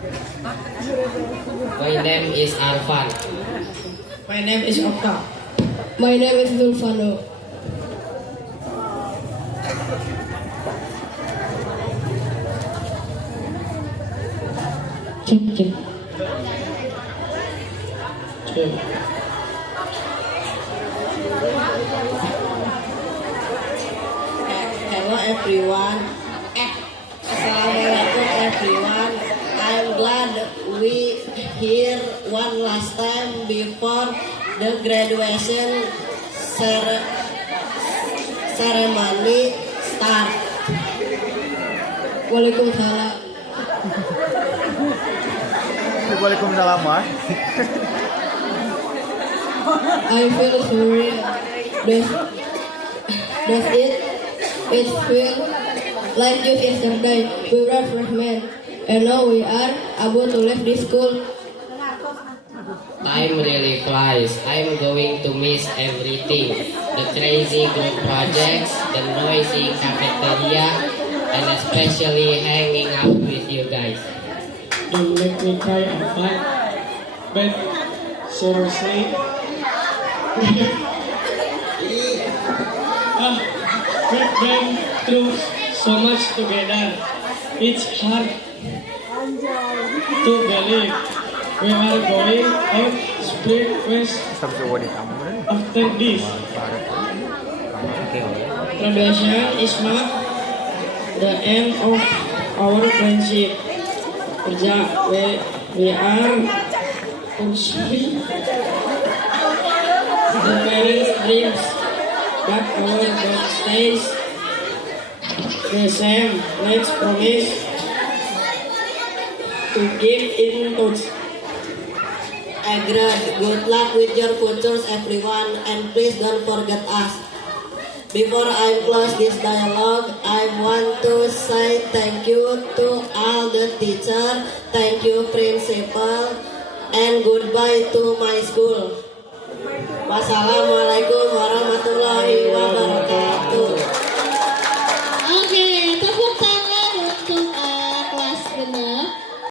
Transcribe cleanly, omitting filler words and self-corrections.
My name is Arfan. My name is Okta. My name is Zulfano. Cek. Hello everyone. Assalamualaikum everyone. I'm glad we here one last time before the graduation ceremony start. Waalaikumsalam. Waalaikumsalam. I feel sorry. Does it feel like just yesterday we were freshmen and now we are about to leave this school? Time really flies. I'm going to miss everything. The crazy group projects, the noisy cafeteria, and especially hanging out with you guys. Don't make me cry, I'm fine. But seriously, we've been through so much together. It's hard to believe we are going out split ways after this. Graduation is not the end of our friendship. We are pursuing the parents' dreams, but our God stays the same. Let's promise to keep in touch. Agreed. Good luck with your futures everyone, and please don't forget us. Before I close this dialogue, I want to say thank you to all the teachers, thank you principal, and goodbye to my school. Wassalamualaikum warahmatullahi